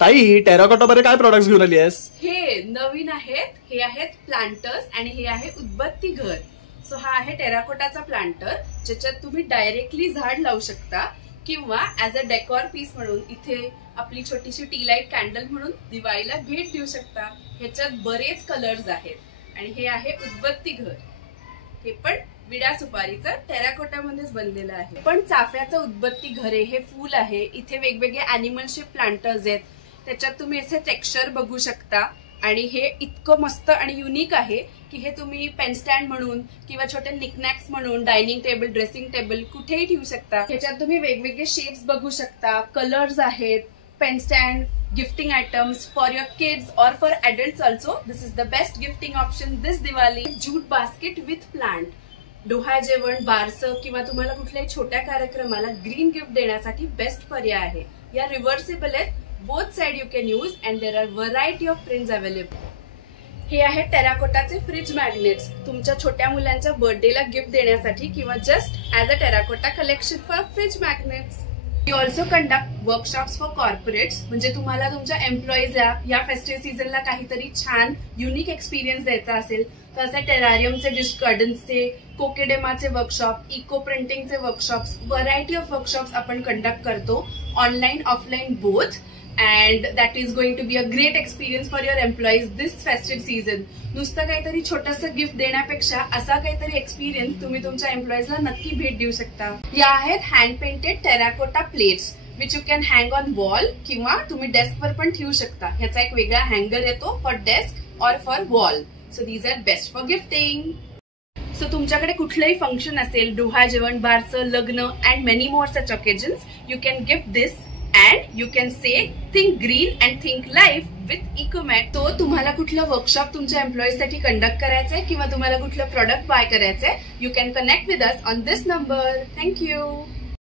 ताई टेराकोटा मध्ये काय प्रोडक्ट्स घेऊन आली आहेस? हे नवीन आहेत, हे आहेत प्लांटर्स आणि हे आहे उदबत्ती घर. सो हा आहे टेराकोटाचा प्लांटर, ज्याच्यात तुम्ही डायरेक्टली झाड लावू शकता किंवा ऍज अ डेकोर पीस म्हणून इथे आपली छोटीशी टी लाईट कॅन्डल म्हणून दिवाळीला भेट देऊ शकता. ह्याच्यात बरेच कलर्स आहेत आणि हे आहे उदबत्ती घर. हे पण विडा सुपारीचं टेराकोटामध्येच बनलेलं आहे. पण चाफ्याचं उदबत्ती घर आहे, हे फूल आहे. इथे वेगवेगळे अॅनिमल शेप प्लांटर्स आहेत, त्याच्यात तुम्ही असे टेक्स्चर बघू शकता आणि हे इतकं मस्त आणि युनिक आहे की हे तुम्ही पेन स्टँड म्हणून किंवा छोटे निकनॅक्स म्हणून डायनिंग टेबल, ड्रेसिंग टेबल कुठेही ठेवू शकता. ह्याच्यात तुम्ही वेगवेगळे शेप्स बघू शकता, कलर्स आहेत, pen stand, gifting items for your kids और for adults also. This is the best gifting option this Diwali. Jute basket with plant, डोहाळ जेवण, बारसं किंवा तुम्हाला कुठल्याही छोट्या कार्यक्रमाला ग्रीन गिफ्ट देण्यासाठी बेस्ट पर्याय आहे. या रिव्हर्सेबल आहेत, both side you can use and there are variety of prints available. हे आहे टेराकोटाचे फ्रिज मॅग्नेट्स, तुमच्या छोट्या मुलांच्या बर्थडेला गिफ्ट देण्यासाठी किंवा just as a terracotta collection for fridge magnets. We also conduct workshops for corporates, म्हणजे तुम्हाला तुमच्या एम्प्लॉईजला या फेस्टिव्ह सीझनला काहीतरी छान युनिक एक्सपिरियन्स द्यायचा असेल तर असे टेरारियमचे, डिश गार्डन्सचे, कोकेडेमाचे वर्कशॉप, इको प्रिंटिंगचे वर्कशॉप्स, व्हरायटी ऑफ वर्कशॉप्स आपण कंडक्ट करतो, online offline both. And that is going to be a great experience for your employees this festive season. नुसतं काहीतरी छोटंसं गिफ्ट देण्यापेक्षा असा काहीतरी एक्सपिरियन्स तुम्ही तुमच्या एम्प्लॉईजला नक्की भेट देऊ शकता. या आहेत hand painted terracotta plates which you can hang on wall किंवा तुम्ही डेस्कवर पण ठेवू शकता. ह्याचा एक वेगळा हँगर येतो फॉर डेस्क और for wall. So these are best for gifting. So तुमच्याकडे कुठलंही फंक्शन असेल, डोहाळ जेवण, बारसं, लग्न and many more such occasions, you can gift this. And you can say think green and think life with Ecomat. तो तुम्हाला कुठलं वर्कशॉप तुमच्या एम्प्लॉईज साठी कंडक्ट करायचंय किंवा तुम्हाला कुठलं प्रोडक्ट बाय करायचंय, you can connect with us on this number. Thank you.